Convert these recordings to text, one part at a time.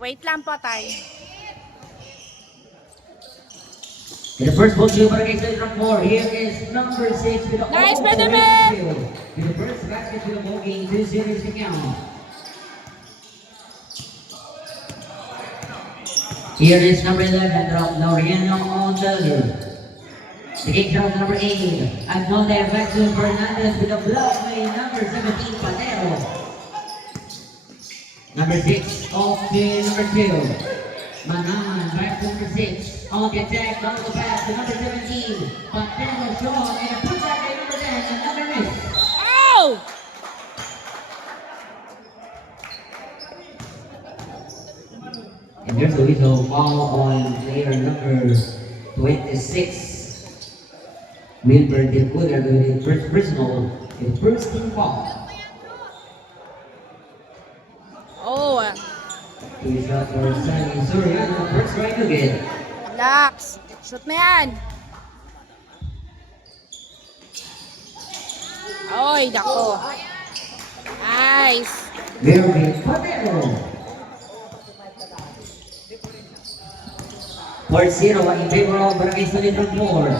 Wait lang po tayo. In the first ball, Barangay Central 4, here is number 6 with the Nice, all Brother the way Man! field. In the first basket with the ball game, 2-0 is the count. Here is number 11, Laureano on the other. The game comes number 8. Agnonde back to Fernandez with a block by number 17, Patero. Number 6, off to number 2. Manaman back to number 6. On the attack, down the pass to number 17. Patero shot and a putback by number 10. Another miss. Oh! And there's a whistle foul on player number 26. Wilbur De Cooler with the first personal, the first team foul. Oh, Two shot for Sunny Soriano, first try to get. relax. Shoot na yan. Oy, dako. Nice. Melvin Patero. 4-0 in favor of Barangay Solid from 4.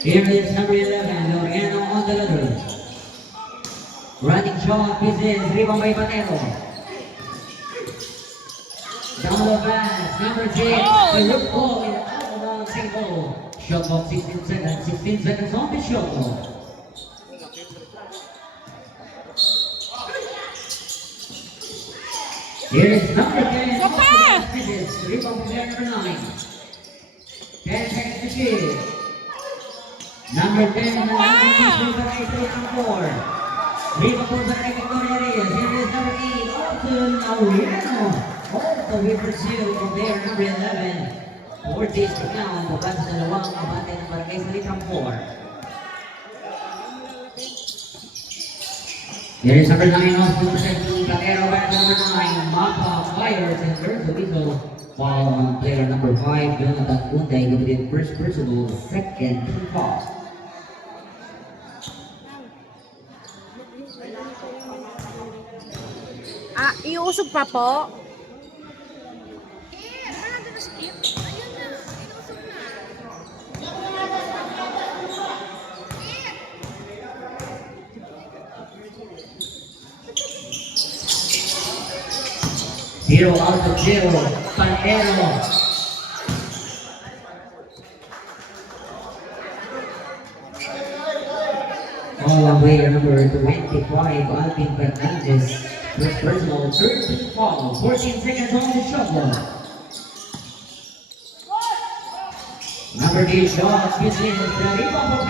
Here is number 11, Laureano on the ladder. Running shot, this is rebound by Patero. Down the pass, number 6, the look ball in out of bounds single. Shot clock 16 seconds on the shot clock. Here is number 10, this is rebound player number 9. 10 seconds to shoot. Number 10, the Barangay Solid from 4. Rebound for Barangay Victoria Reyes. Here is number 8, Alton Laureano. Also we pursue from there, number 11. 4 days to count. Babad sa dalawang abante ng Barangay Solid from 4. Here is number 9, also number 17, Platero back to number 9. Mapa fires and there's a whistle. Foul on player number 5, Jonathan Unday, who did first personal, second team foul. Iusog pa po. Zero out of zero, Pantero. All on player number 25, Alvin Fernandez. First personal, 13 foul, 14 seconds on the shot clock. Number 8 shot, this is the rebound for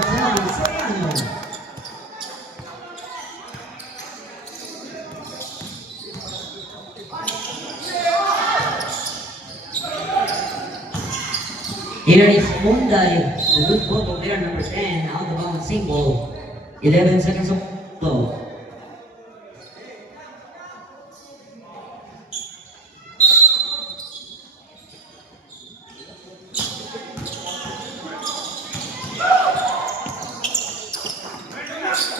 Fernandez. Here is Munday, the good ball player number 10, out of bounds single, 11 seconds of flow.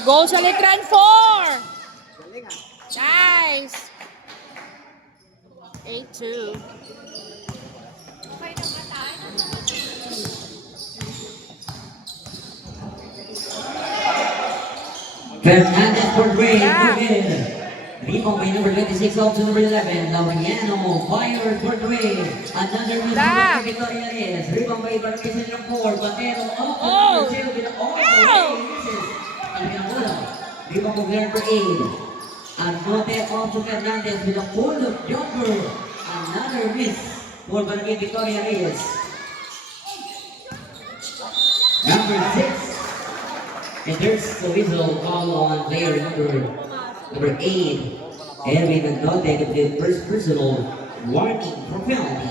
Goal sa Letran 4. Nice. 8-2. Fernandez for Gray, rebound by number 26 out to number 11, Laureano, fires for Gray, another miss by Victoria Reyes, rebound by Barangay Central 4, Patero off to number 0 with the all-the-way misses, and Pinabola, rebound by number 8, Arnote off to Fernandez with a pull-up jumper, another miss for Barangay Victoria Reyes. Number 6. And there's the whistle call on player number 8. Edwin Agnonde with the first personal warning for penalty.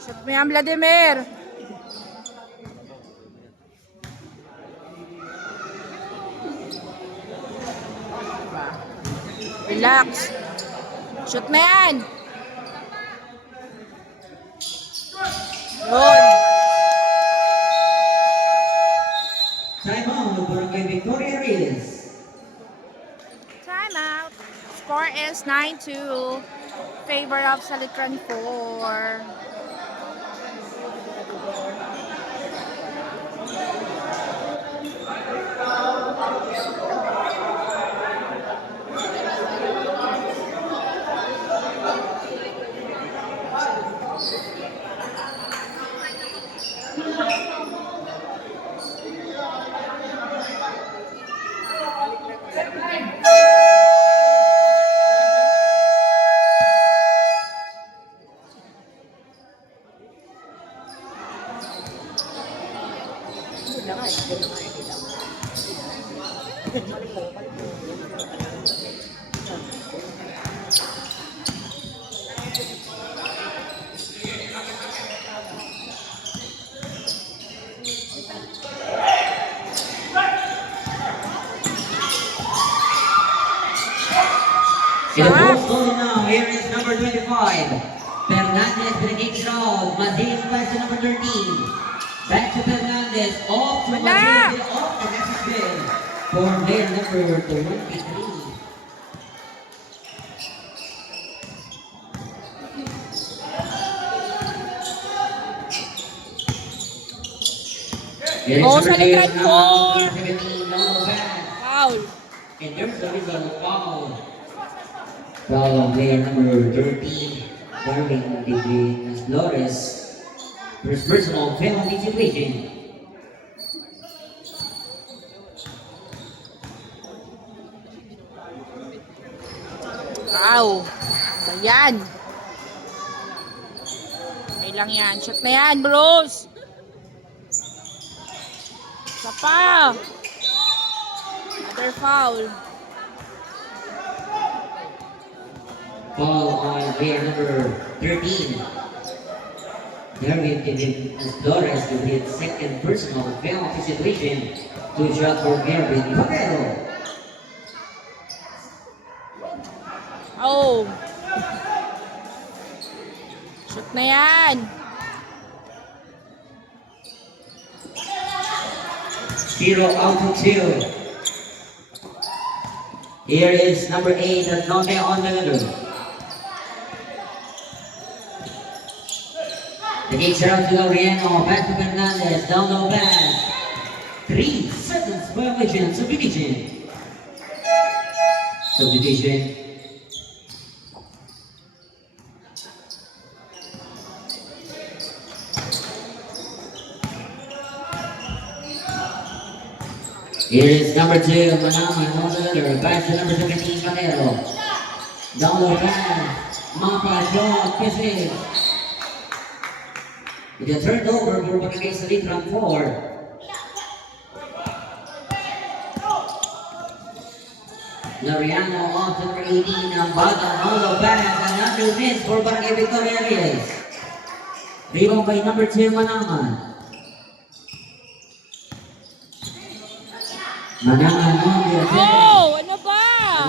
Shoot mo yan, Vladimir. Relax. Shoot mo yan. Yun. Time out, Barangay Victoria Reyes. time out. Score is 9-2. Favor of Salitran 4. In the post goal now, here is number 25. Fernandez with the kicks out. Madrid pass to number 13. Back to Fernandez. Off to Madrid. Off the next spin. For player number 23. Oh, Salitran 4. 17, no pass. Foul. And there's the result of foul. Foul on player number 13, Darwin between Flores. First personal penalty situation. Wow. Ayan. Okay lang yan. Shot na yan, Bruce. Isa pa. Another foul. Foul on player number 13. Darwin between Flores with his second personal penalty situation. Two shots for Mervin Papero. Oh. Shoot na yan. Zero out of 2. Here is number 8, Nome on the middle. The kicks are out to Laureano, back to Fernandez, down low pass. 3 seconds violation, subdivision. Subdivision. Here is number 2, Manaman on the middle, back to number 17, Manero. Down low pass, Mapa, shot, kisses. With a turnover for Barangay Salitran 4. Laureano on to number 18, Ambata, Molo pass, another miss for Barangay Victoria Reyes. Rebound by number 2, Manaman. Manaman on the attack. Oh, ano ba?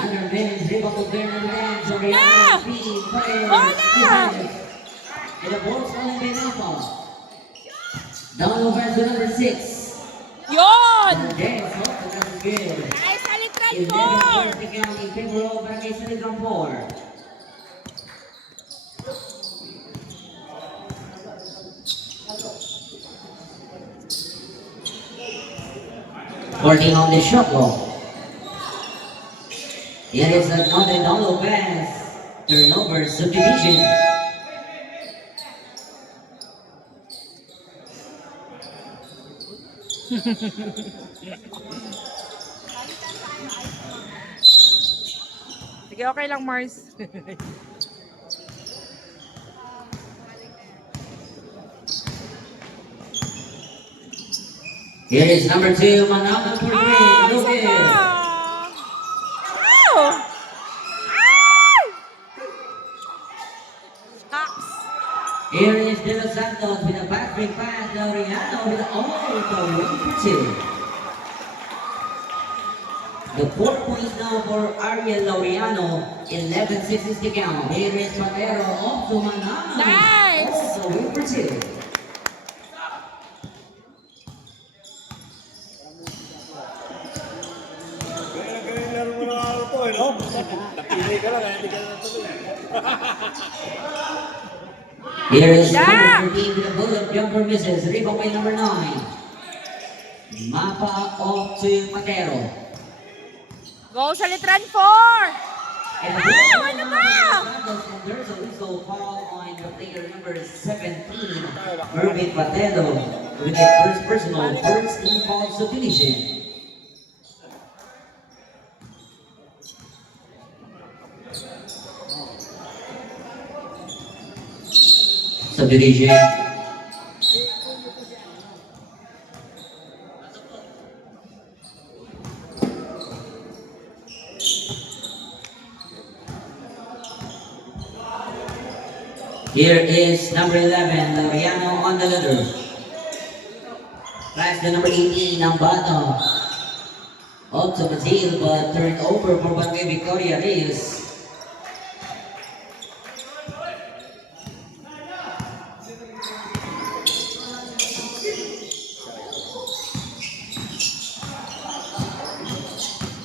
Another miss, rebound to Bernard Lenz, Na! Laureano, speed, player, Wala! misses. And the ball's calling by Napa. Down low pass to number 6. Yon! Yes, oh, that's good. Ay, Salitran 11 4. points to count in favor of Barangay Salitran 4. Working on the shot clock. Here is another down low pass. Turnover, subdivision. Sige, okay lang, Mars. Here is number 2, Manaman for Oh, three. isa Look pa. in. Oh! Ay! Stops. Here is De Los Santos with a backbreak pass. Laureano with the one for 2. The 4 points now for Ariel Laureano. 11-6 is the count. Here is Patero off to Manaman. Nice. Also win for 2. Kaya laro mo na ako to, eh, no? Napili ka lang, hindi ka na tuloy. Here is Yeah. number 13 with a bullet jumper misses. Rebound by number 9. Mapa off to Matero. Go sa Litran 4. And Ano ba? and there's a whistle call on the player number 17, Mervin Patelo, with a first personal, first team foul submission. Subdivision. Here is number 11, Laureano on the ladder. Pass the number 18, Ambato. Up to Matil, but turned over for Barangay Victoria Reyes.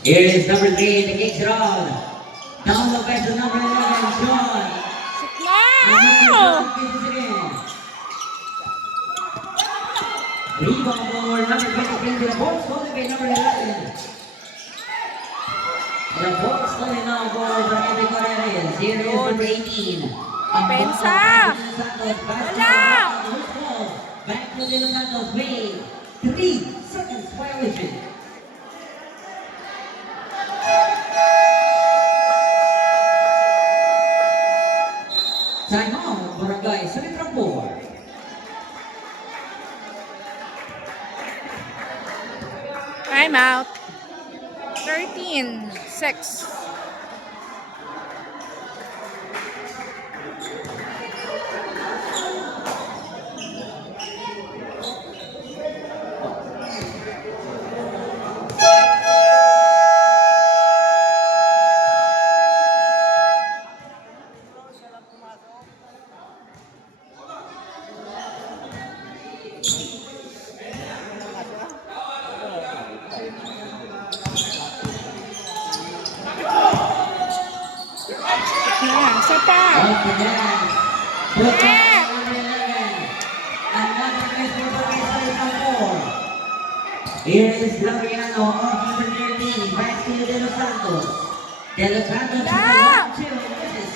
Here is number 3, the Kings Rod. Down the pass to number 11, Sean. Wow! Rebound for number 23, the ball stolen by number 11. The ball stolen now for Barangay Victoria Reyes. Here is number 18. Pensa! Wala! Back to De Los Santos, wait. 3 seconds violation. Time out, Barangay Salitran 4. Time out. 13-6. Isa pa. Off the glass. Put back number 11. Another miss for Barangay Salitran 4. Here is Laureano off number 13. Back to De Los Santos. De Los Santos Yeah. 1-2 misses.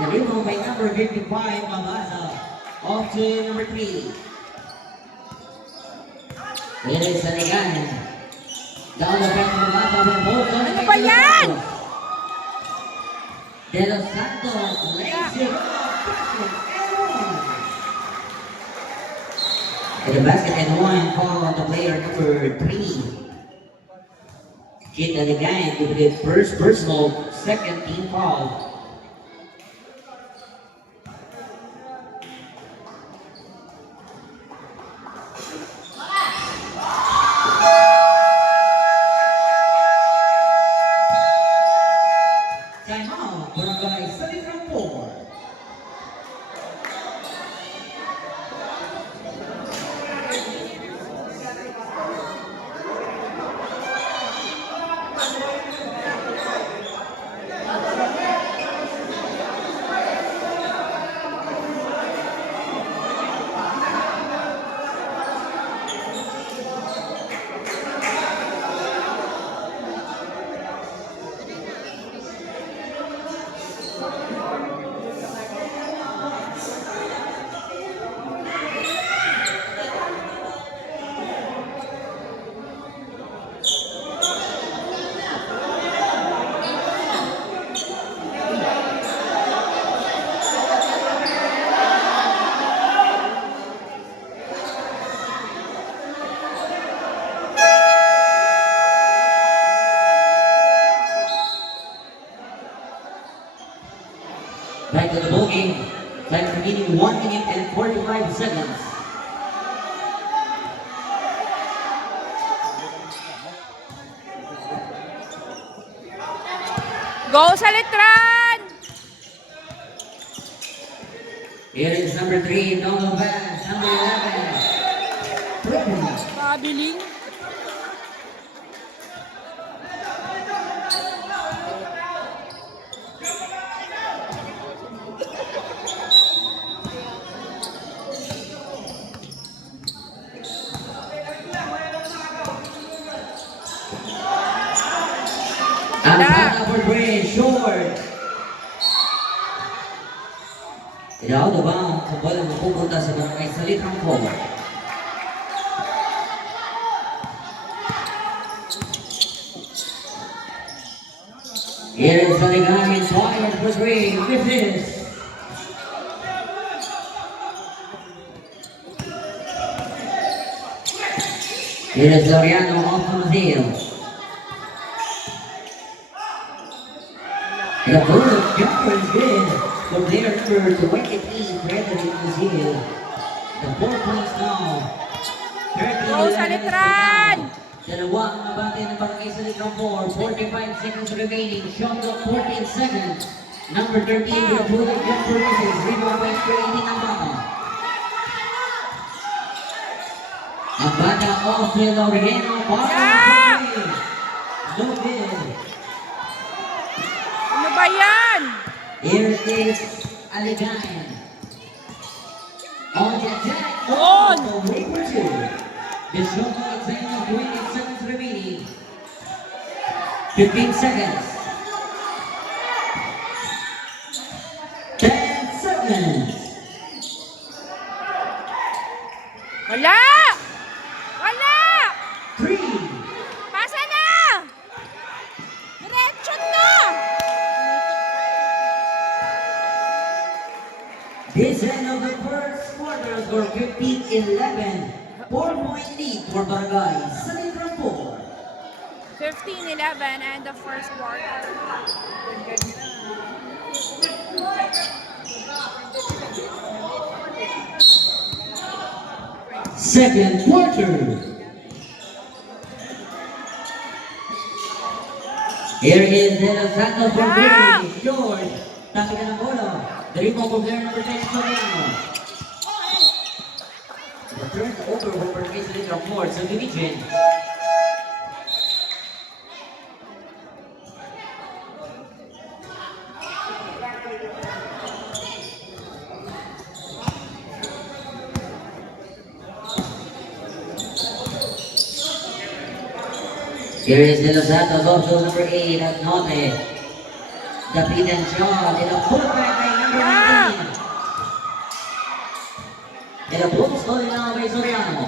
The rebound by number 55, Mabasa. Off to number 3. Here is Sanigan. Down the back of Mabasa with both on Ano ba yan? De Los Santos lays it up. And the basket and one call on the player number 3. Hit the game with the first personal, second team foul. Time out, Barangay Salitran 4. Back to the ball game. Time remaining 1 minute and 45 seconds. Go sa Litran! Here is number 3, Donald Bass. Number 11. Pabiling. for three, short. Out of bounds, ang bola mapupunta sa barangay sa litrang 4. Here is the Ligamin, fired for three, misses. Here is Loriano off on the field. The first jumper is good for their number 23, Frederick Musil. The 4 points now. 13 Go sa Litran! Dalawang nabate ng barangay sa litrang 4. 45 seconds remaining. Shot clock 14 seconds. Number 13, the Bullet jumper misses. Rebound by 18 ang bata. Ang bata off ni Loriano. Yeah! No good. Ano ba yan? Here is Aligayan. On the attack. On! Way for two. The shot clock is saying 20 seconds remaining. 15 seconds. 10 seconds. Wala! Wala! 3. Pasa na! Diretso na! This end of the first quarter score 15-11. 4-point lead for Barangay sa litrang 4. 15-11 and the first quarter. Second quarter. Here is De Los Santos for Yeah! three. George. Tapi ka ng bola. Dribble for player number 10, Soriano. The third over for Barangay sa litrang 4. Subdivision. Here is De Los Santos, also number 8 at Note. The feed and shot in a putback by number 19. In a post goal now by Soriano.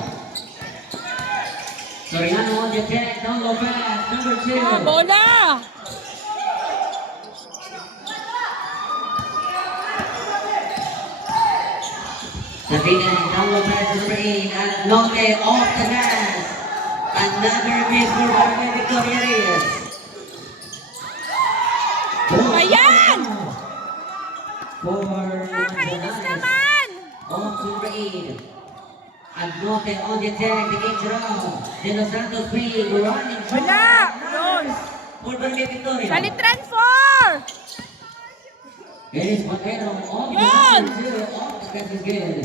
Soriano on the attack, down low pass, number 2. Ah, bola! The feed and down low pass to number 8 at Note off the glass. Another miss for Barangay Victoria Reyes. Ayan! For Nakakainis Gonzalez. naman! Off to number 8. Agnote on the attack, the game's around. De Los Santos free, running shot. Wala! Yun! For Barangay Victoria. Sa Litran 4! It is Montero off the Yun! number 2. Off the pass is good.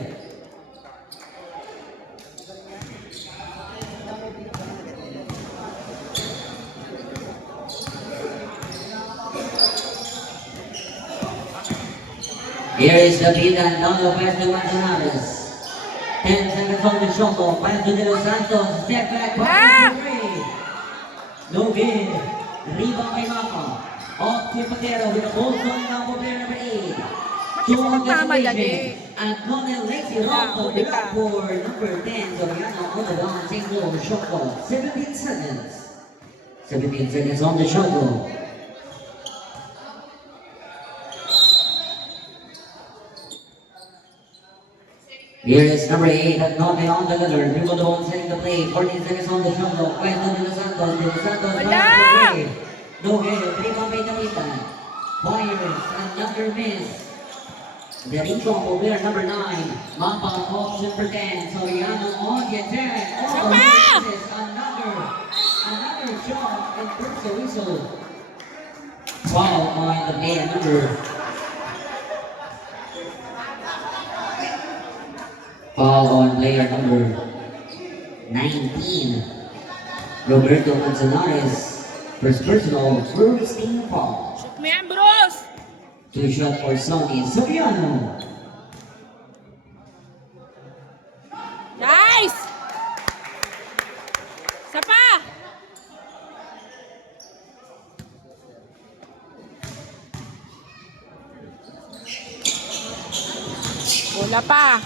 Here is the beat and down the pass to Manzanares. 10 seconds on the shot clock. Pass to De Los Santos. Step back. Ah! Fire three. No good. Rebound by Mapa. Off to Patero with a ball going down for player number 8. Two on nagmamadali? desolation. And Colonel Lexi Roto huli with ka. for number 10. Soriano on the one. St. Louis shot clock. 17 seconds. 17 seconds on the shot clock. Here is number 8 at Note on the ladder. Dribble the one setting the play. 14 seconds on the shot clock. West on De Los Santos. De Los Santos. Wala! No good. 3 on by Davitan. Fires. Another miss. The rebound for player number 9. Mapa off number 10. Soriano on the attack. Oh, Sama! misses. Another shot. And first the whistle. Foul on the player number. Foul on player number 19. Roberto Manzanares. First personal, first team foul. Miembros! Two shot for Sonny Soriano. Nice! Isa pa! Wala pa.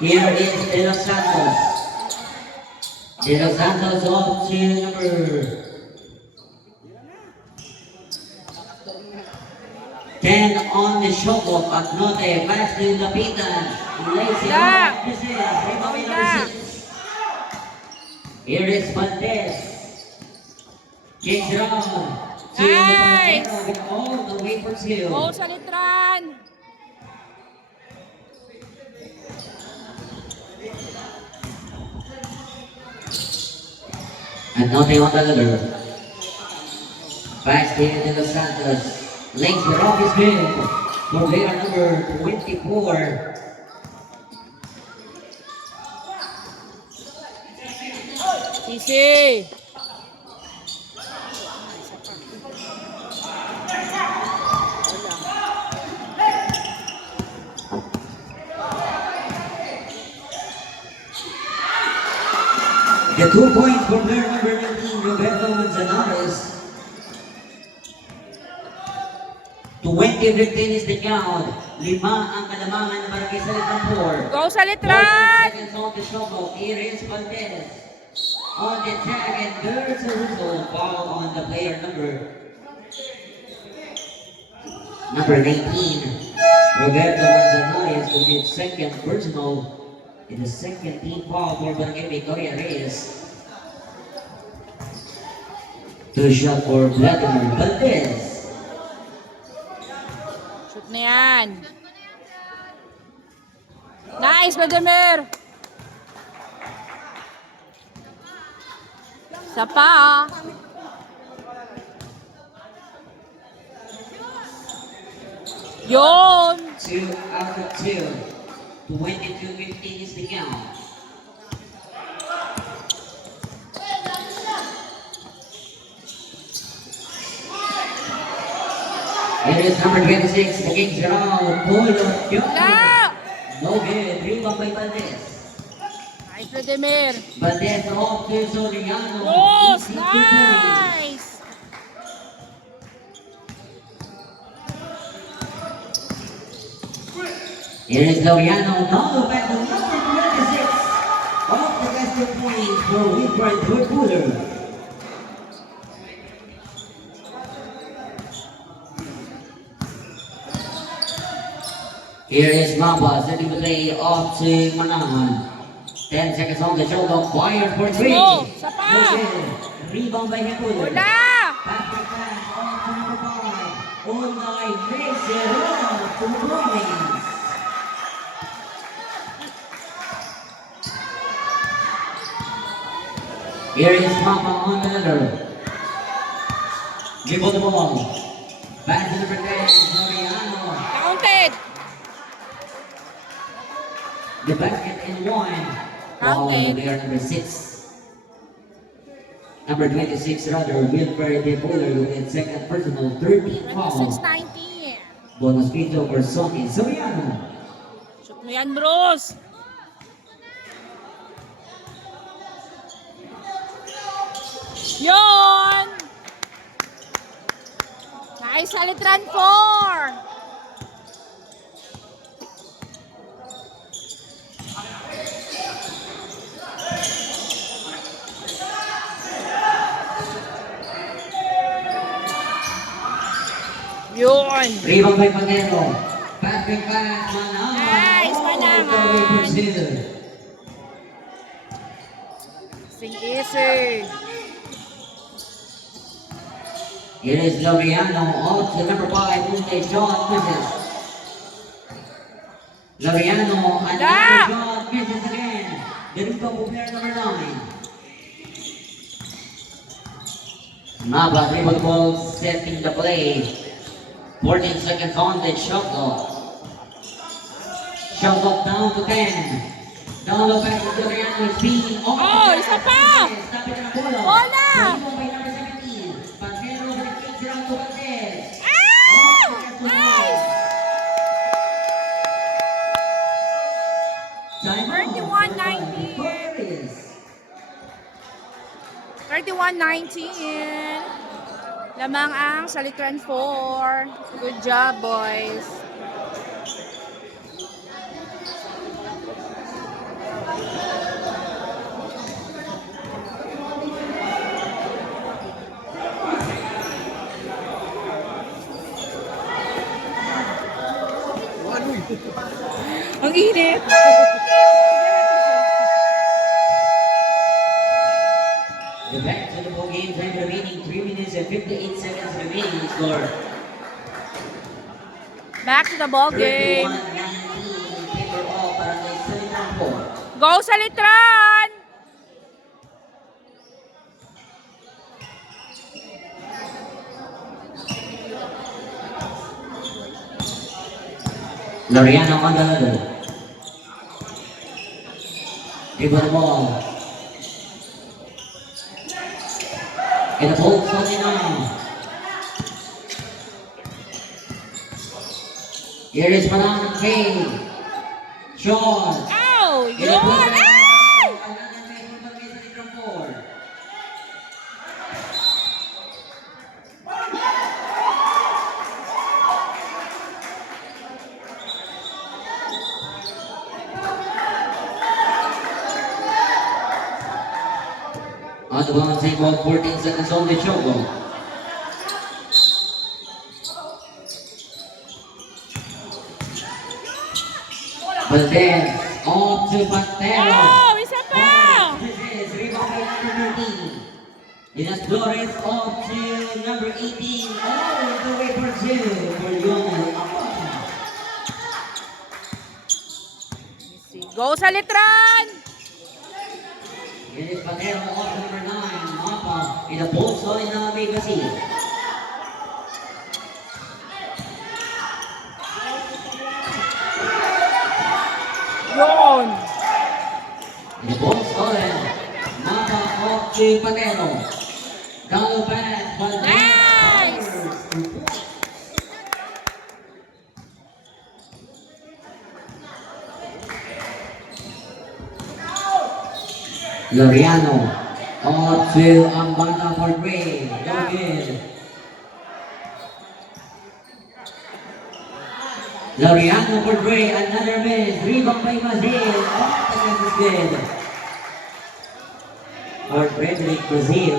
Here is De Los Santos. De Los Santos off to number 10 on the shot clock. Agnote, pass to Lapitan. Lays it off. This is rebound number 6. Here is Valdez. Kicks it on. To Nice. Pantero with all the way for two. Go sa litran. And nothing on the ladder. Pass to De Los Santos. Links it off his good. For player number 24. Easy. The 2 points for player number 19, Roberto Manzanares. 20-15 is the count. 5 ang kalamangan ng Barangay Salitang 4. Go sa 14 litran. seconds on the shot clock. Here is Valdez. On the tag, and there's a whistle. Foul on the player number 19. Roberto Manzanares with his second personal. In the second team foul for Barangay Victoria Reyes. Two shot for Vladimir Valdez. Shoot na yan. Nice, Vladimir. Isa pa. Yun. 2 out of 2. 22-15 is the count. It is number 26, the Kings around. Wala. No good. Rebound by Valdez. Nice, Vladimir. Valdez off to Soriano. Yes, Easy 2 points. nice. Here is Laureano. Now back to number 26. Off the basket point for Wilfred Burkhuler. Here is Mamba sending the play off to Manahan. 10 seconds on the shot clock. Fire for 3. Go. Isa pa. Rebound by Hepuler. Wala. Pass to pass off to number 5. All night makes it off to the Bruins. Here is Mamba on the ladder. Dribble the ball. Pass to number 10. Soriano. Counted. The basket and 1. Counted. They are number 6. Number 26 rather, Wilfred De Fuller with his second personal 13 foul. 26-19. Bonus free throw for Sonny Soriano. Shoot mo yan, Bruce. Yun. Nice, Alitran 4. Yun. Rebound by Pagero. Passing pass, Manahan. Nice, Manahan. All the way for 2. Sing easy. Here is Laureano off to number 5, Monte John misses. Laureano, another Yeah. shot, misses again. The rebound for player number 9. Maba dribble the ball, setting the play. 14 seconds on the shot clock. Shot clock down to 10. Down low pass to Laureano, spin. Oh, isa pa. Stop it na bola. Bola. Rebound by number 17. Pantero with the kicks around to Valdez. Ah! Nice. Timeout. 31-19. Focus. 31-19. Lamang ang Salitran 4. Good job, boys. Ang init. The back to the ball game time remaining 3 minutes and 58 seconds remaining score. Back to the ball 31-19 game. in favor of Barangay Salitran 4. Go Salitran! Loriano on the ladder. Give the ball. In the ball, only now. Here is Manan Kane. Sean. Ow! In the ball. Yun! Ay! Another man from Barangay Salitran 4. On the bouncing ball, 14 seconds on the shot clock. But then, off to Pantero. Oh, isa pa! This is rebound by number 13. Dinas Flores off to number 18. All the way for two for Lionel Apata. Go Salitran! It is Pantero off to number 9. Mapa in the post in the Mega C. Yun! In the post Mapa off to Pantero. Down pass, but Nice! Loriano off to Ambata for three. No good. Loriano for three. Another miss. Rebound by Mazil. Off the net is good. For Frederick Brazil.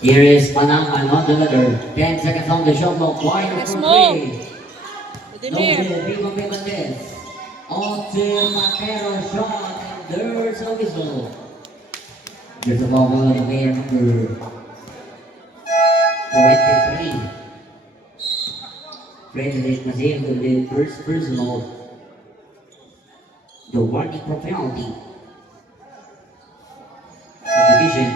Here is Panaman on the ladder. 10 seconds on the shot clock. Wide Let's for move. three. No Demir. good. Rebound by Mendez. On to Matero shot. And there's a whistle. There's a ball on the player number 23. Frederick Mazil with the first personal. The warning for penalty. Division.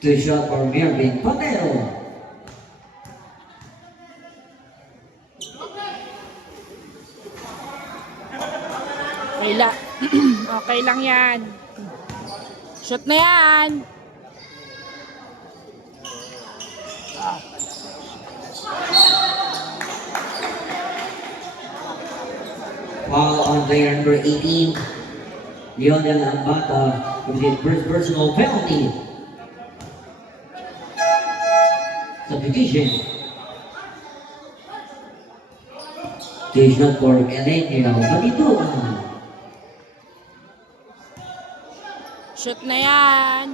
Two shot for Melvin Patero. Okay lang yan. Shoot na yan. Foul on player number 18. Lionel Ambata with his first personal penalty. Substitution. Two shot for Elenio Balituan. Shoot na yan.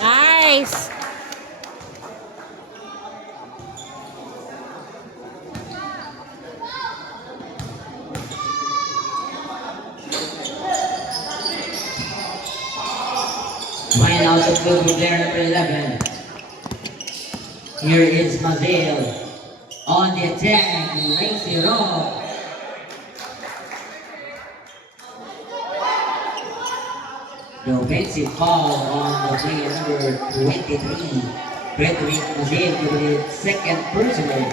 Nice. Line out the field with player number 11. Here is Mazil on the attack, lays it off. The offensive foul on the player number 23. Frederick Mazil with his second personal.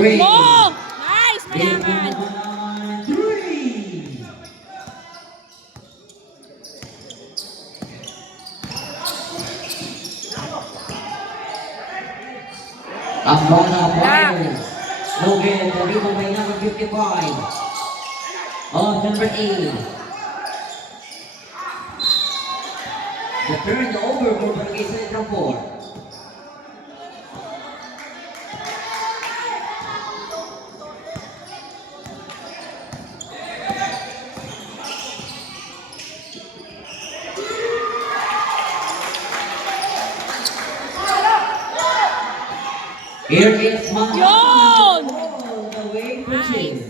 grade. Mo! Nice, Big mayaman. on 3. Ang bola Flyers. No good. The rebound by number 55. Of number 8. The turnover for Barangay Salitang 4. Here is Manang. Yun! All the way to Nice. 2.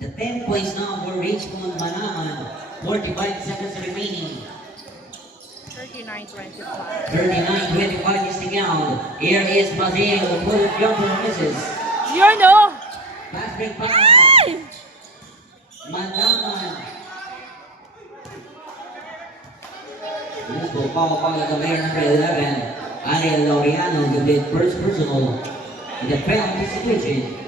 The 10 points now for Richmond Manangan. 45 seconds remaining. 39-25. 39-25 is the count. Here is Brazil. Pull it jumper misses. Yun, oh! Pass break pass. Ay! Manangan. Gusto foul by the player number 11. Ariel Laureano with first personal in the penalty situation.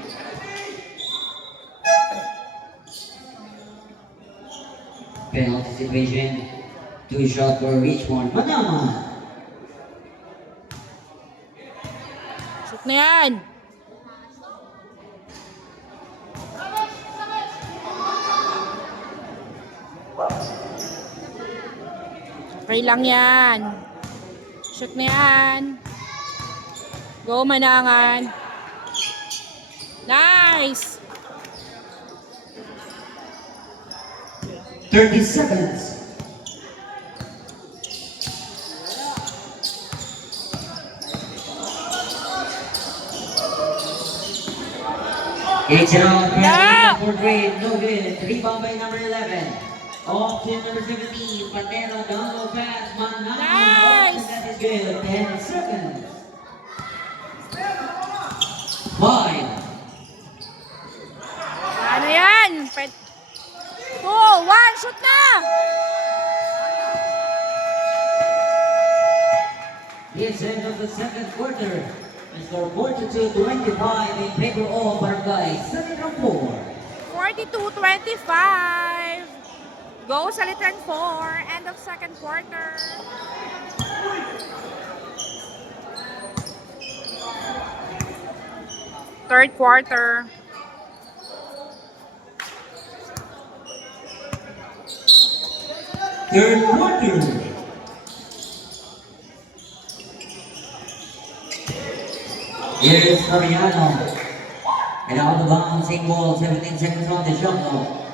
Penalty situation. 2 shot for Richmond. Manama. Shoot na yan. Okay lang yan. Shoot na yan. Go, Manangan. Nice! 30 seconds. It's out. No! For grade, no good. Rebound by number 11. Off to number 17. Patero down low pass. Manama. Nice! That is good. 10 seconds. 5. Ano yan? 2, 1, shoot na! It's end of the second quarter. Score 42-25 in favor of Barangay Salitang 4. 42-25. Go Salitran 4. End of second quarter. Third quarter. Third quarter. Here's Mariano. And out of bounds, same ball, 17 seconds on the shot clock.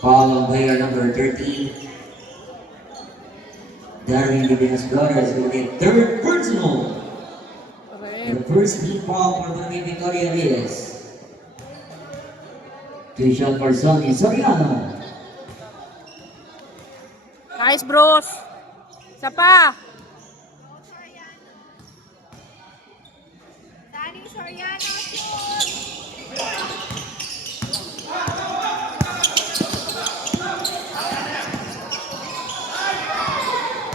Foul on player number 13. Darwin Divinas Brothers with a third personal. And the first team foul for the Victoria is 2 shot for Sonny Soriano. Nice, Bruce. Isa pa. Danny Soriano.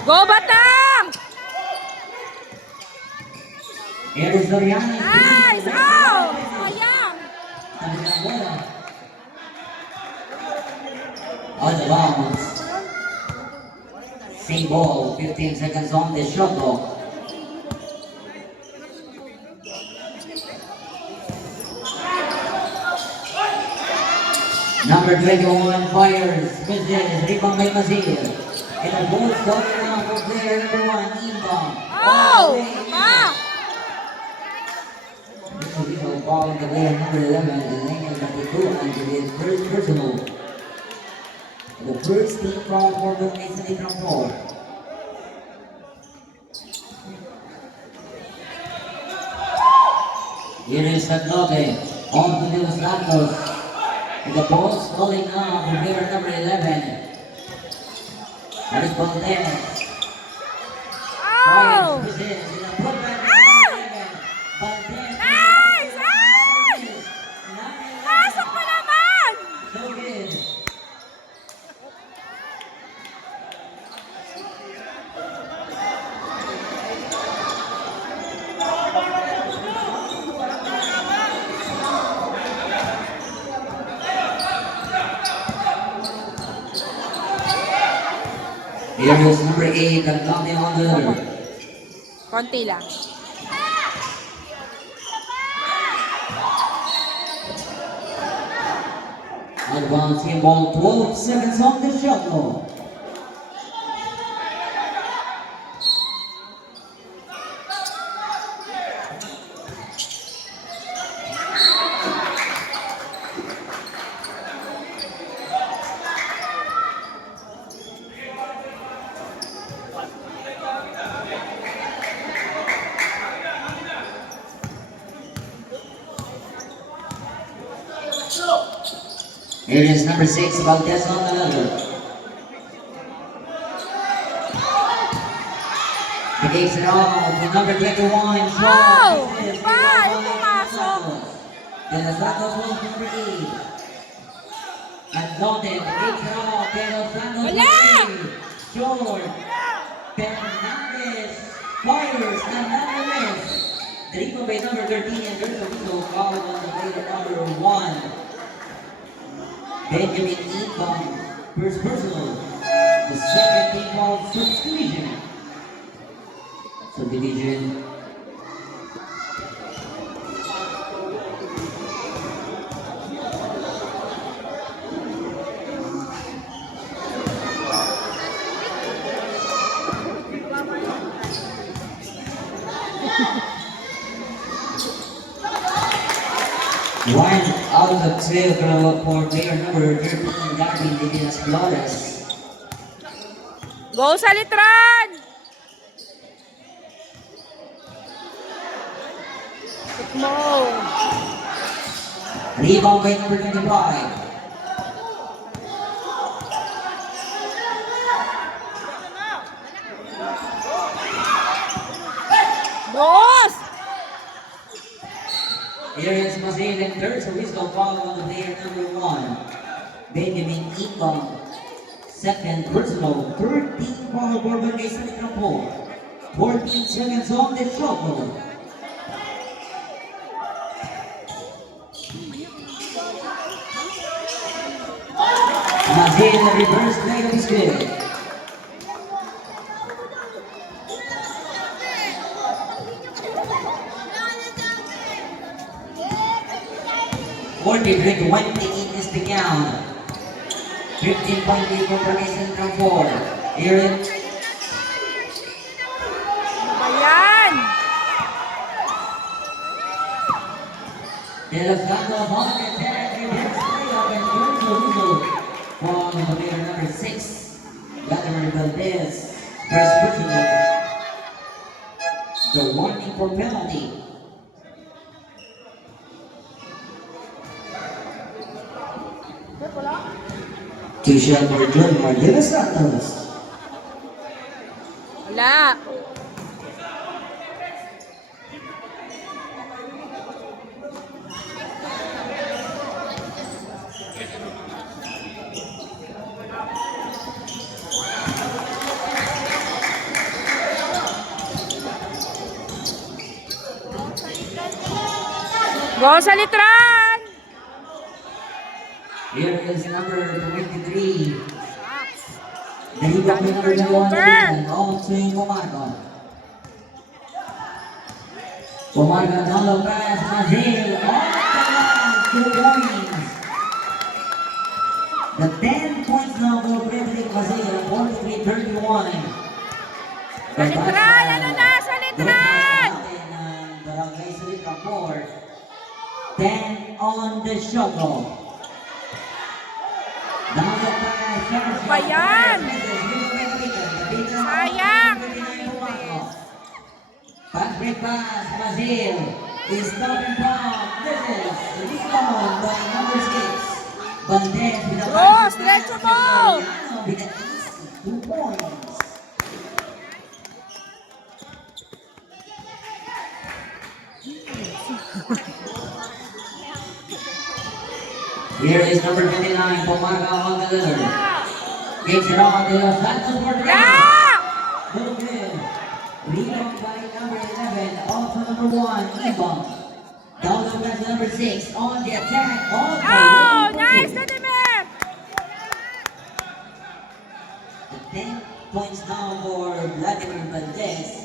Go, Batang! Here is Soriano. Nice! Oh! Sayang! On the bounds. Same ball, 15 seconds on the shot clock. Number 21 fires. Business, rebound by Mazir. And the ball stopped now for player number 1, Imba. Oh! Ah! This is a ball on the player number 11 and then number 2 and his first personal. The first team foul for the Mason from 4. Here is Saglote on to the Santos. And the ball's falling now for player number 11. That is Valdez. Oh! Fires presents in a putback by Ah! number 11. Valdez. Nice! Ay! Pasok mo naman! No good. Here is number 8, Atlante on the ladder. Konti lang. Advancing ball 12 seconds on the shot clock. Here is number 6, Valdez on the ladder. He takes it off to number 21, Sean. Oh! This is Iba! Yung De Los pumasok. Santos. De Los Santos was number 8. And London takes it off. De Los Santos Wala! Short. Fernandez fires another miss. Driven by number 13 and there's a whistle foul on the player number 1. Benjamin Eaton, first personal. The second team called subdivision. Subdivision. One out of two for player number 13, Darwin Divinas Flores. Go sa litran! Mo. Rebound by number 25. Boss! Here is Mazil and there's a whistle foul on the player number 1. Benjamin Eaton. Second personal, 13 foul for Vanessa Campo. 14 seconds on the shot clock. Mazil, the reverse leg is good. Forty 28 is the count. 15-point lead for Vanessa Campo. Here it. Ayan! De Los Santos on the attack, reverse layup and turns the whistle for the player number 6, Vladimir Valdez. First personal. The warning for penalty. Two shot for Jordan De Los Santos. Wala. Go sa litran! Here is number 23. Shucks. The rebound by number 1 again, all to Pomarga. Pomarga down the pass, Mazil on the line, 2 points. The 10 points now for Frederick Mazil, 43-31. Sa litran! Ano na? Sa litran! Barangay Salita 4. 10 on the shot clock. Down the pass, Ba yan? Sayang! Patrick Pass, Mazil is stopping from. This is the rebound by number 6. Valdez with a Ross, diretso mo! with an easy 2 points. Here is number 29, Pomarga on the ladder. Gives it off to Los Santos for the Yeah! no good. Rebound by number 11, also number 1, Ibang. Down the pass to number 6, on the attack, on the Oh, way. nice, Vladimir! The 10 Points now for Vladimir Valdez.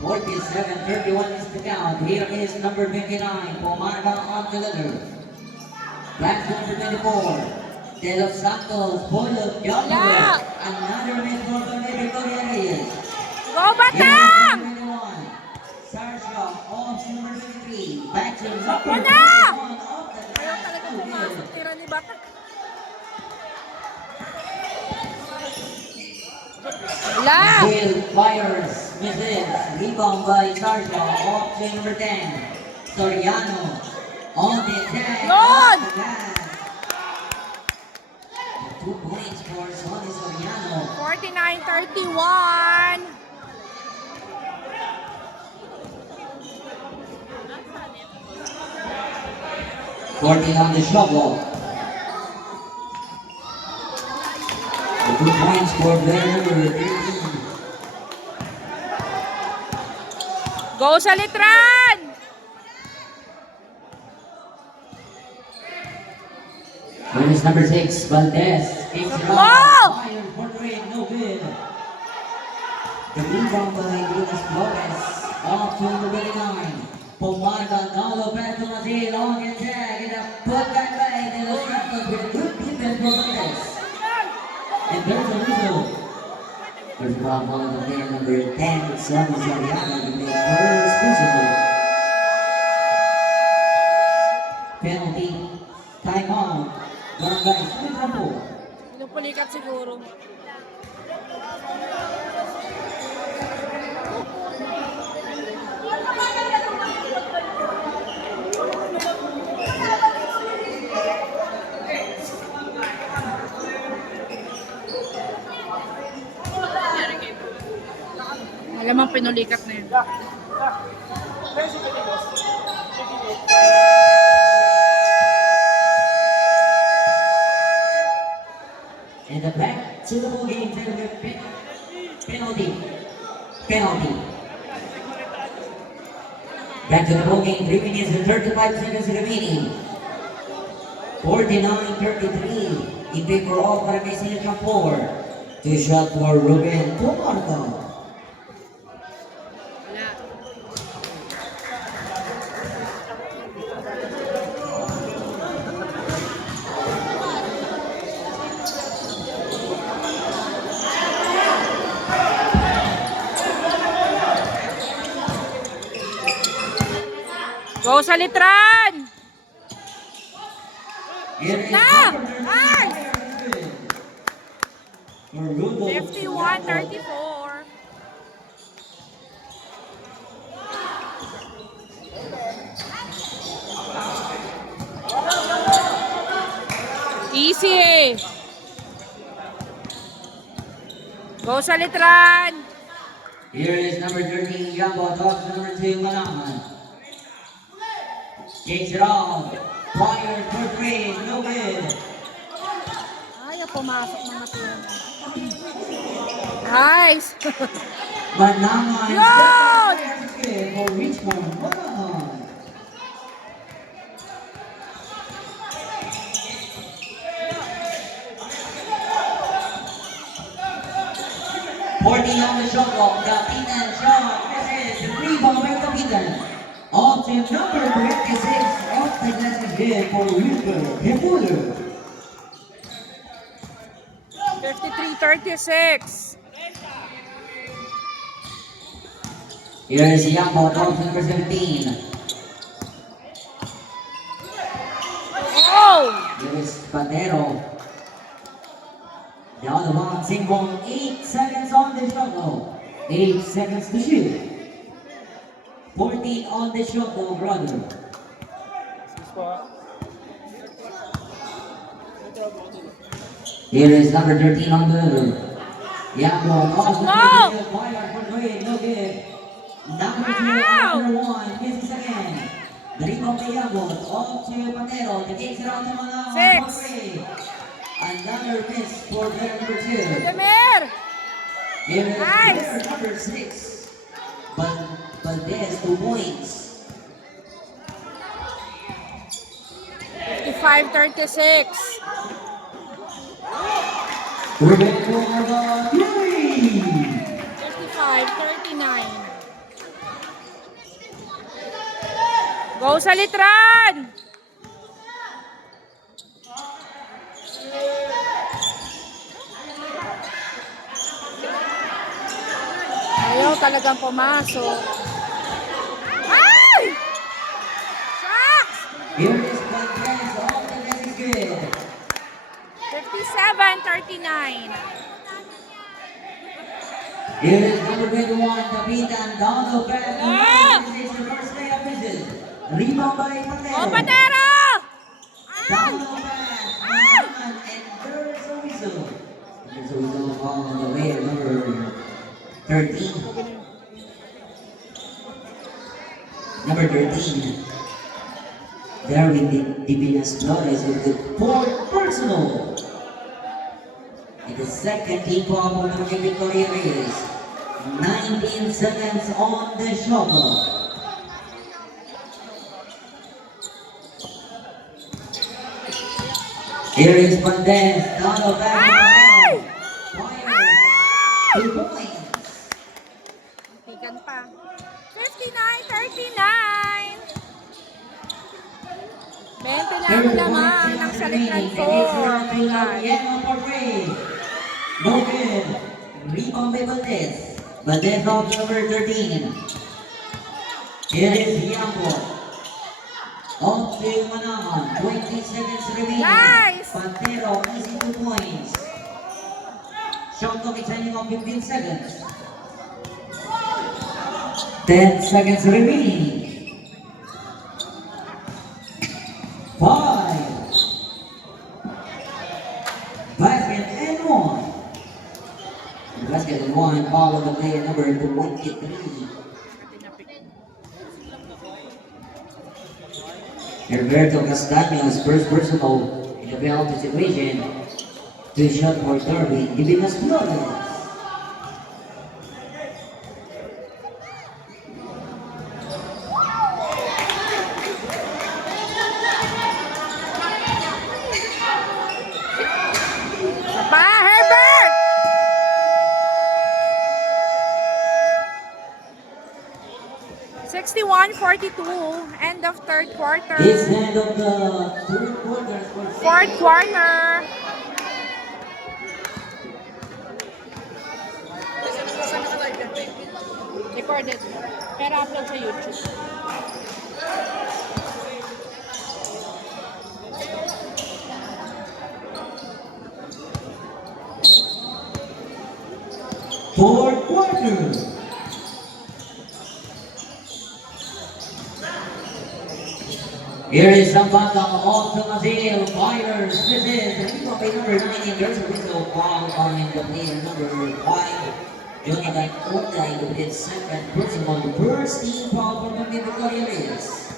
47-31 is the count. Here is number 59, Pomarga on the letter. That's number 24, De Los Santos, Polo, Yeah. Another miss for Vladimir Valdez. Go, Batang! Sergio off number 23. Back to Sakto number na! 21 off the Ayaw talaga pumasok. Tira ni Batang. Wala! Will fires, misses. Rebound by Sergio off to number 10. Soriano on the attack. Yun! 2 points for Sonny Soriano. 49-31. 14 on the shovel. The 2 points for player number 13. Go sa litran! Minus number 6, Valdez. Kicks it Wow! off. Fire for three, no good. The rebound by Lucas Flores. Off to number 29. Pomarga, now Roberto Mazil on the attack. And a putback by De Los Santos with a good defense for Valdez. And there's a whistle. There's a foul on the player number 10, Sonny Soriano, to make first whistle. Penalty. Time out. Barangay Sumitrapo. Pinupulikat siguro. Alam mo, pinulikat na yun. And the back to the ball game, penalty. Penalty. Back to the ball game, 3 minutes and 35 seconds remaining. 49-33 in favor of Barangay Sinitram 4. 2 shot for Ruben Pomarga. Wala. Go sa litran! Here is Na! number 13, Nice! for Rudolph 51-34. Easy eh. Go sa litran. Here is number 13, Jumbo, talks to number 2, Malaman. Takes it off. Fire for three, no good. Ayaw pumasok ng matulang. Nice. Malaman. Yun! For Richmond, Malaman. Fourteen on the shot clock. Kapitan shot. This is rebound by Kapitan. Off to number 26. Off the glass again for Wilber Hemuller. 53-36. Here is Yambo, talks to number 17. Oh! Here is Patero. The other one, single, 8 seconds on the shot clock. 8 seconds to shoot. 14 on the shot clock, brother. Here is number 13 on the other. Yambo, talks to number 2, fire for three, no good. Number 2, number 1, misses again. The rebound by Yambo, off to Patero, the kicks it out to Manama. 6. Another miss for player number 2. Demir! Here is Nice. player number 6. Valdez, 2 points. 55-36. Ruben Pomarga, 3. Go sa litran! Ayaw talagang pumasok. Ay! Shucks! Here is Valdez. All the best is good. 57-39. Here is number 21, Kapitan Donald Pérez. Ah! This is the first day of visit. Rebound by Patero. Oh, Patero! Ay! Donald Pérez. And there's a whistle. There's a whistle on the way of number 13. Number 13. Darwin Divinas Flores with the fourth personal. And the second team foul for the Victoria is 19 seconds on the shot clock. Here is Valdez, Donald back. Ay! Fire. 2 points. Tigan pa. 59-39. 20 lang naman ang Salitran 4. Oh my God. Morgan, rebound by Valdez. Valdez off number 13. Here is Yambo. Off to Manahan. 20 seconds remaining. Nice! Pantero, easy 2 points. Shot clock extending on 15 seconds. 10 seconds remaining. 5. Basket and 1. Basket and 1, foul of the player number 23. Herberto Castaño's first personal in the penalty situation. 2 shot for Darwin Divinas Flores. Pa, Herbert! End of third quarter. It's the end of the third quarter. Fourth quarter. Recorded. Pero upload sa YouTube. Fourth quarter. Here is Zambata of the Mazil Fighters. This is Rico by number 9 and there's a whistle foul on the player number 5. Jonathan Otay with his second personal first team foul for the Victoria Rays.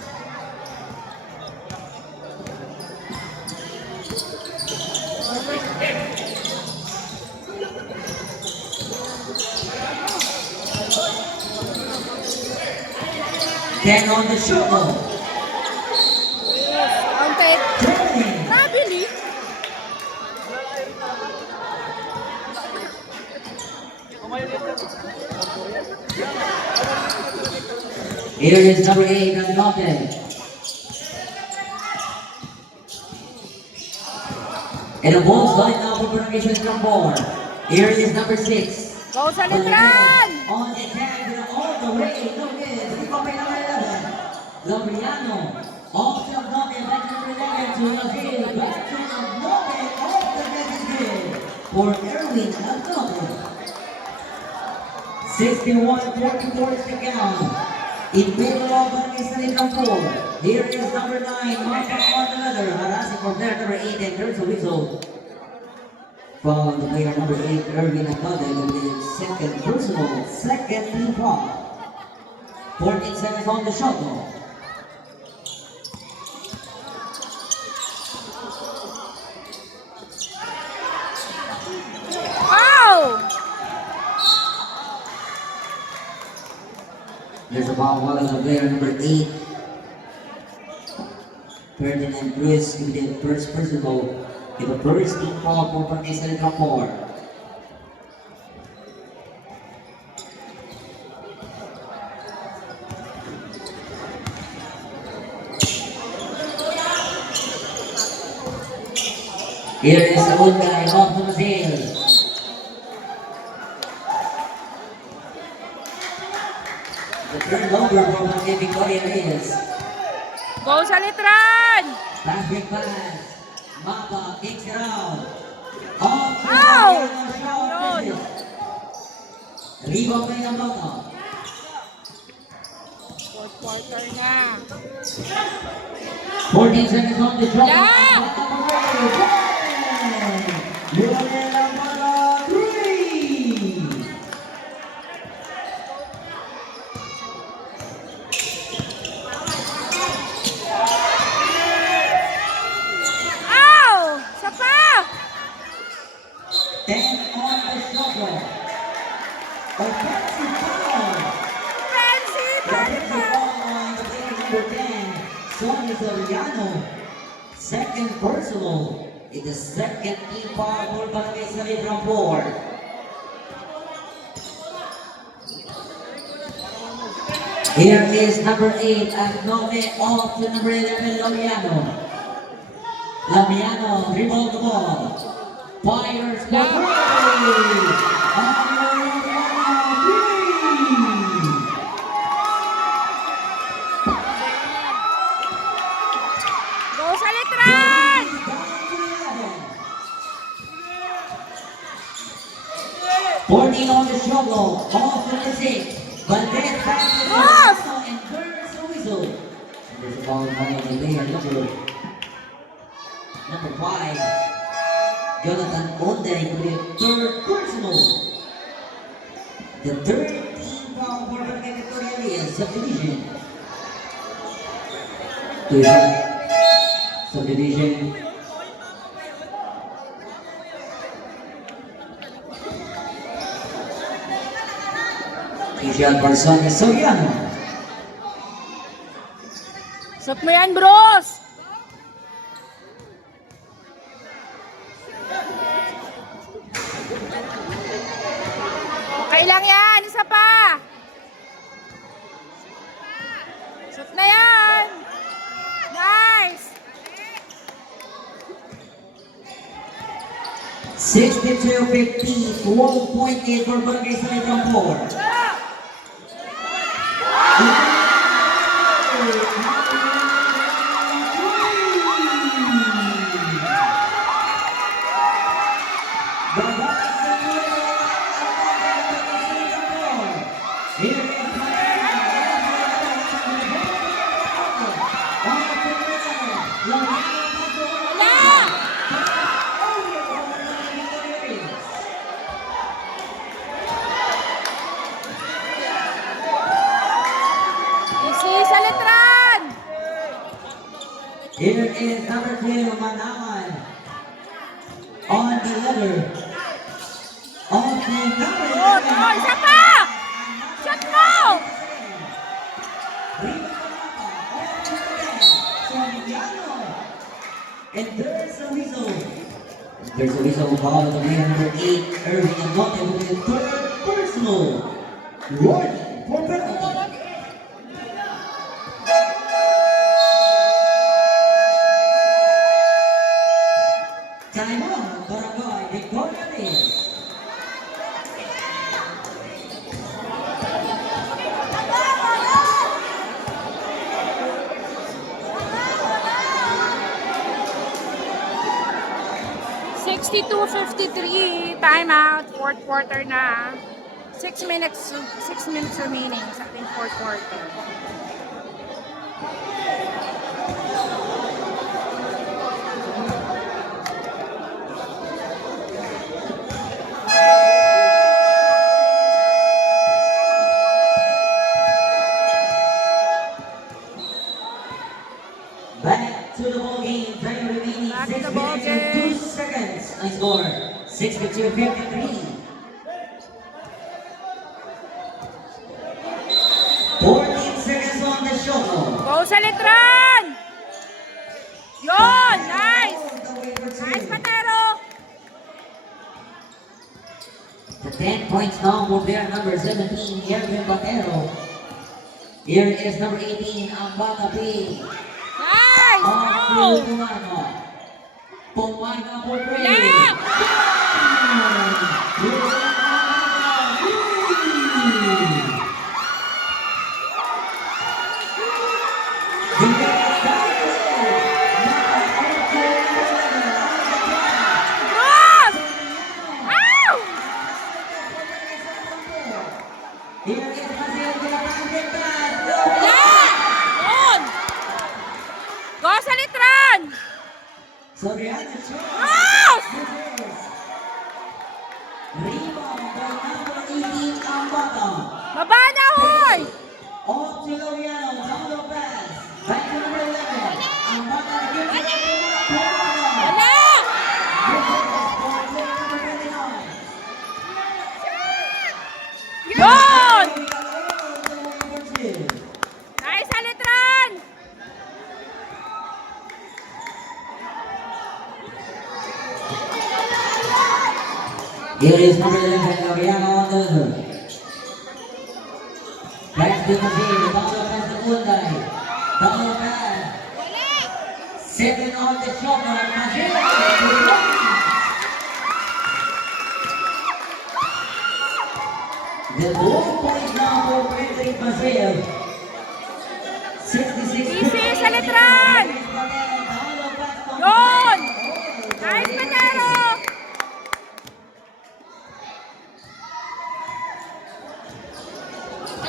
Then on the shuttle. Counted. Turning. Nabili. Here is number 8, Andote. And the ball's going now for prolongation from 4. Here is number 6. Go sa Letran! On the tag, all the way, look at Rico by number 11. Loriano, off to Andote, back to number 11 to Yazil, back to Andote, off the net is good for Erwin Andote. 61-44 is the count. In middle of the Salitran 4. Here is number 9, Marco on the leather, harassing from there, number 8, and there's a whistle. From the player number 8, Erwin Andote, with his second personal, second team foul. 14 seconds on the shot clock. Wow! There's a foul ball on the player number 8. Ferdinand Cruz with the first personal, with the first team foul for Salitran 4. Here is the good guy off to Brazil. The turnover from the Victoria is Go sa litran! Patrick Pass. Mapa kicks it out. Off to Ow! Yun. Rebound by ng Mapa. Fourth quarter na. 14 seconds on the shot. Yeah. Lionel Amara, 3. Ow! Isa pa! 10 on the shot clock. Offensive foul. Fancy! Offensive foul on the player number 10, Sonny Soriano. Second personal. It is second team foul for Barangay Salid from 4. Here is number 8, Agnome off to number 11, Lamiano. Lamiano dribble the ball. Fires for 3. Go sa litran! 14 on the shot clock, off number 6. Valdez passes Cross! and burns the whistle. And there's a ball on the player number 5. Jonathan Onday to the third personal. The third team foul for Barangay Victoria is subdivision. Subdivision. Official person is Soriano. Shot mo yan, bros! Okay lang yan, isa pa! Shot na yan! Nice! 62-50, 1.8 for Barangay Salid from 4. Easy sa litran! Here is number 2, Manaman. On the letter. On the number Oh, isa pa! Shot mo! And there's a whistle. There's a whistle foul on the player number 8, Irving Amote with the third personal. Warning for penalty. Time out, Barangay Victoria Hills. .52-53, timeout, fourth quarter na. 6 minutes remaining sa ating fourth quarter. Back to the ball game. Time remaining Back to 6 the ball minutes and game. 2 seconds. I score 62-53. 14 seconds on the shot clock. Go sa litran! Yon! Nice! All the way for two. Nice, Patero! The 10 points now for their number 17, Erwin Batero. Here is number 18, Ambata P. Nice! On Go! to Tulano. Pumayag for three. Yeah! Cross! Ow! Yeah! Yun! Go sa litran! So Rihanna shot. Cross! Rebound by number 18 ang bata. Baba na, hoy! Off to Loriano, down the pass. Back to number 11. Ang bata na gives it to Wala! Yun! Nice sa litran! Here is number 11, Loriano on the other. Back to the field, down the pass to Kunday. Down the pass. Seven on the shot, the ball point now for Frederick Mazel. 66. Easy sa litran! Yun! Nice, Matero!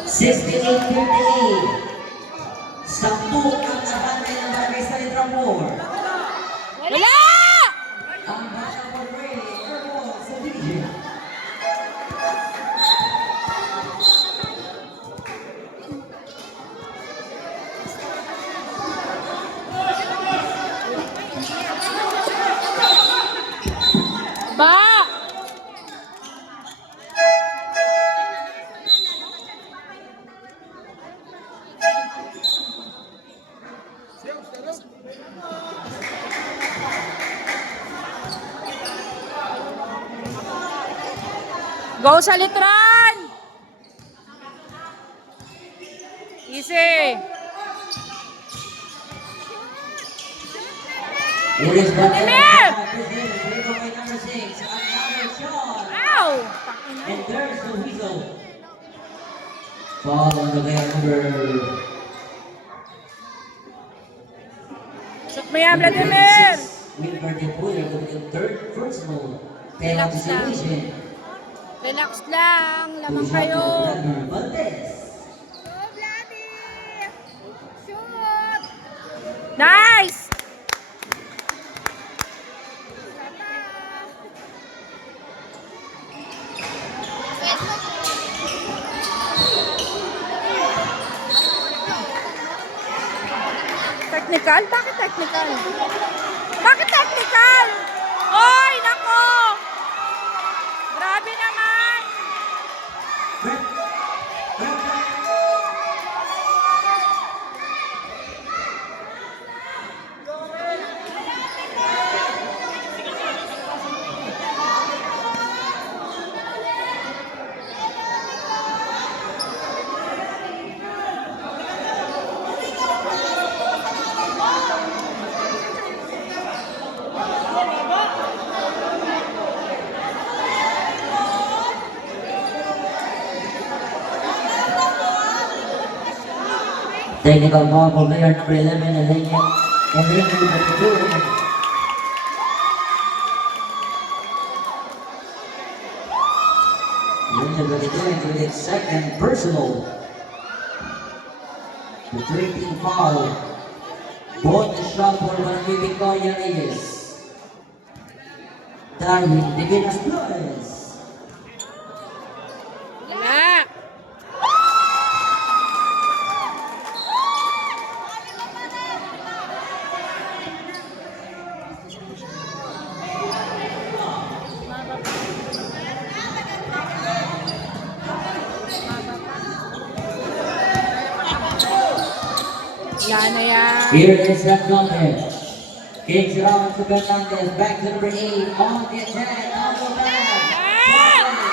Sixty-eight, 58. Sampu ang nabantay ng bagay sa letra 4. Wala! Ang bata for Ray, airball sa DJ. Ba! Go sa litran! Easy! It is Vladimir! number 6. Another shot. Ow! And there's the whistle. Foul on the player number. Shoot mo yan, Vladimir! Wilbert De Puller with the third personal penalty Relax lang. situation. Relax lang, lamang To shot kayo. of Vladimir Valdez. Go, Vladdy! Shoot! Nice! Technical? Bakit technical? Bakit technical? Oy, nako! Grabe naman! Brett. Brett. Technical foul for player number 11 and then number 2. Number 22 into its second personal. The 13th foul. Both the shot for Barangay Victoria Reyes. Darwin Divinas Flores. Wala! Yan na yan. Here is Hernandez. Kicks it out to Hernandez. Back to number 8. On the attack. On the back.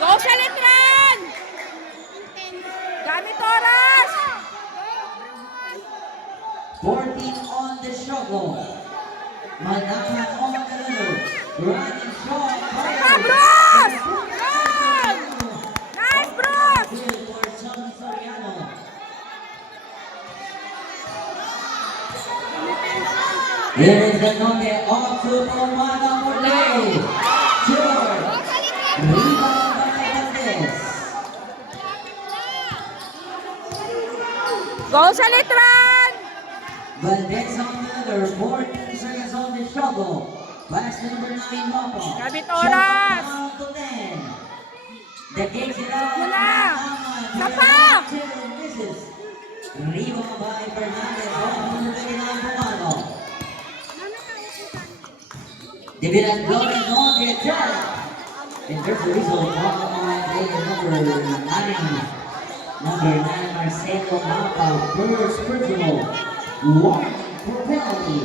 Go sa litran! Gamit oras! Malaman on the ladder. Running shot. Pa, Bruce! Good! Nice, Bruce! Good for Sonny Soriano. Here is the note of Superman number 3. Sure. Rebound by Valdez. Go sa litran! Valdez on the ladder. 14 seconds on the struggle. Pass to number 9, Mapa. Gabit oras. Shot to 10. The gates it out. Mula. Sapa. Misses. Rebound by Fernandez. Off number 29, Pumano. Divinas blowing on the attack. And there's the result on player number 9. Number 9, Marcelo Mapa. First personal. Warning for penalty.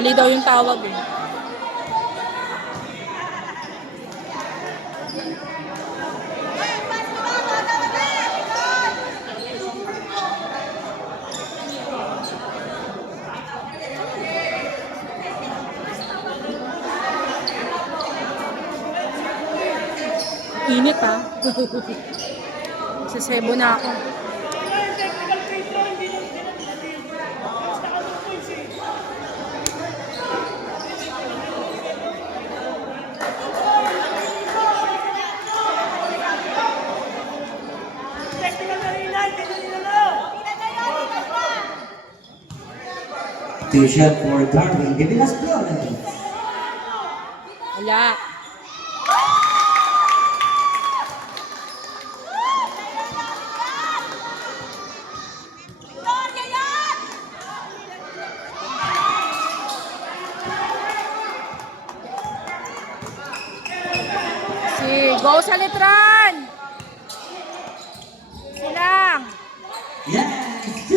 Mali daw yung tawag eh. Init ha. Sa Cebu na ako. Two shot for Darwin. Divinas Flores. Wala. Go sa litran! Silang! Yes, 2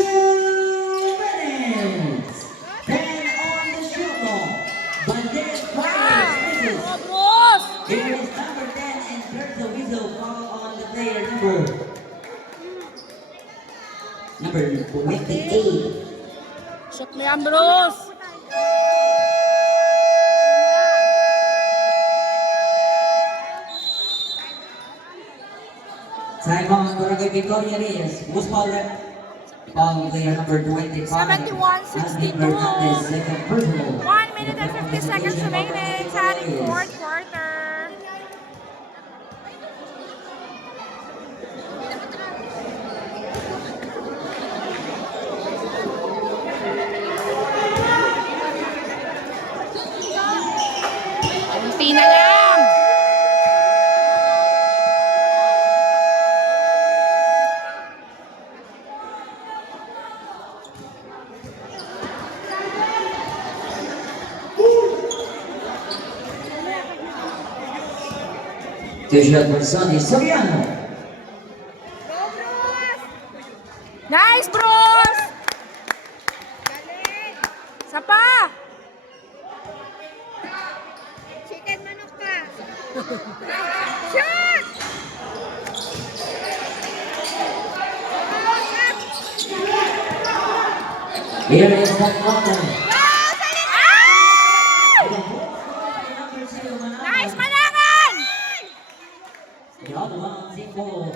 minutes. 10 on the shot clock. Valdez fires, misses. Bruce! Here is number 10 and there's a whistle call on the player number 28. Shot mo yan, Bruce! Time on Barangay Victoria Reyes. Who's foul rep? Foul player number 25. 71-62. Andy Fernandez, second personal. 1 minute and 50 seconds remaining sa ating fourth quarter. Kunti na lang! Two shot for Sonny Soriano. Nice, Bruce! Sapa! Chicken manok ka. Shot! Here is the corner. Nice, Manangan! The other one, Zico.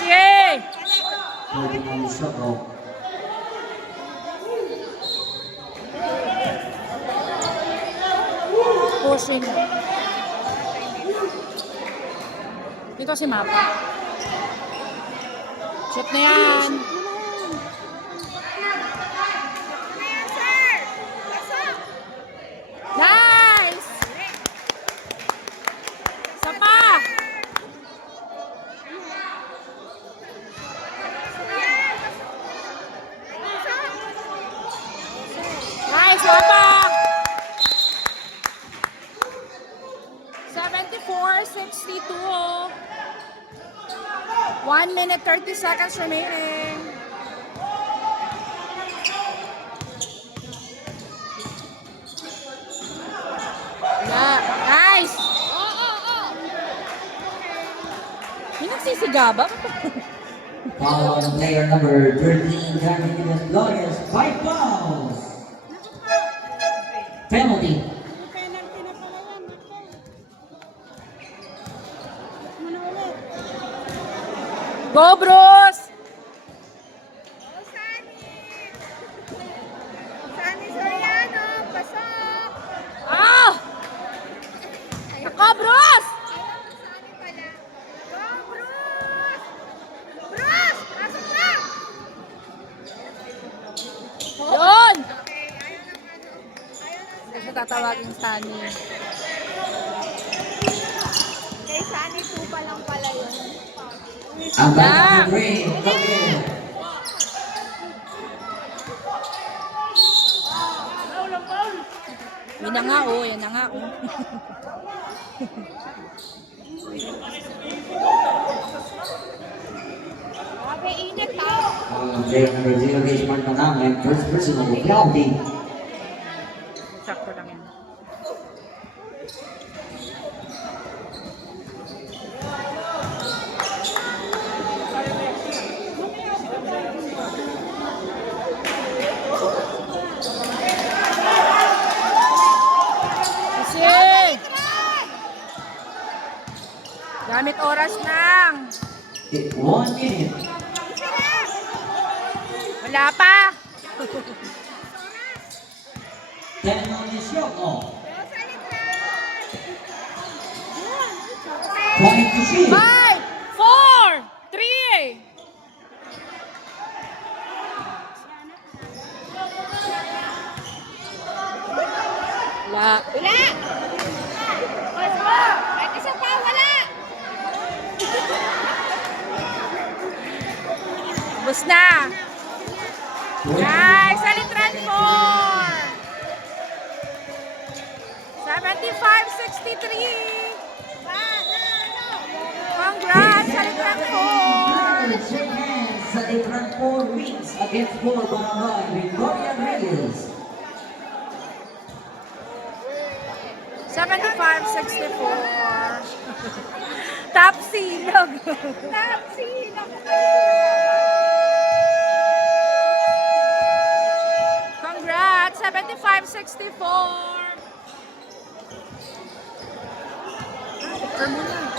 Sige! Pwede on the shot clock. Pushing. Dito si Mapa. Shoot na yan. Ayan, sir. Pasok. Nice! Isa pa! Ayan. Pasok. Nice! Isa pa! 74-62. 1 minute 30 seconds remaining. Yeah. Nice! May nagsisiga ba? Foul on player number 13, Carmen Flores, 5 fouls. Penalty. Penalty na pala yan. Muna ulit. Go, Bruce! Sani Soriano. Pasok. Ah! Ako, Bruce! Sani pala. Go, Bruce. Bruce. Pasok na. Yun! Okay. Ayaw ng ano. Ayaw ng Hindi siya tatawagin Sunny. Kay Sani 2 pa lang pala yun. Ang batang Ray, Yan na nga, oh. Yan na nga, oh. Grabe, init ha. player number 0, Gage Martanang, and first personal penalty. Sakto lang yan. Kasi! Gamit oras lang. 1 minute. Wala pa. 10 on the shot clock. Point to shoot. 5, 4, 3. Wala. Wala! Kahit isa pa, wala! Bus na. Nice! Alitran 4. 75-63. Congrats! Alitran 4. Shake hands sa Litran 4 wins against 4 Barangay Victoria Reyes. 75-64. Top silog. Tapsi! Congrats! 75-64. Picture mo na.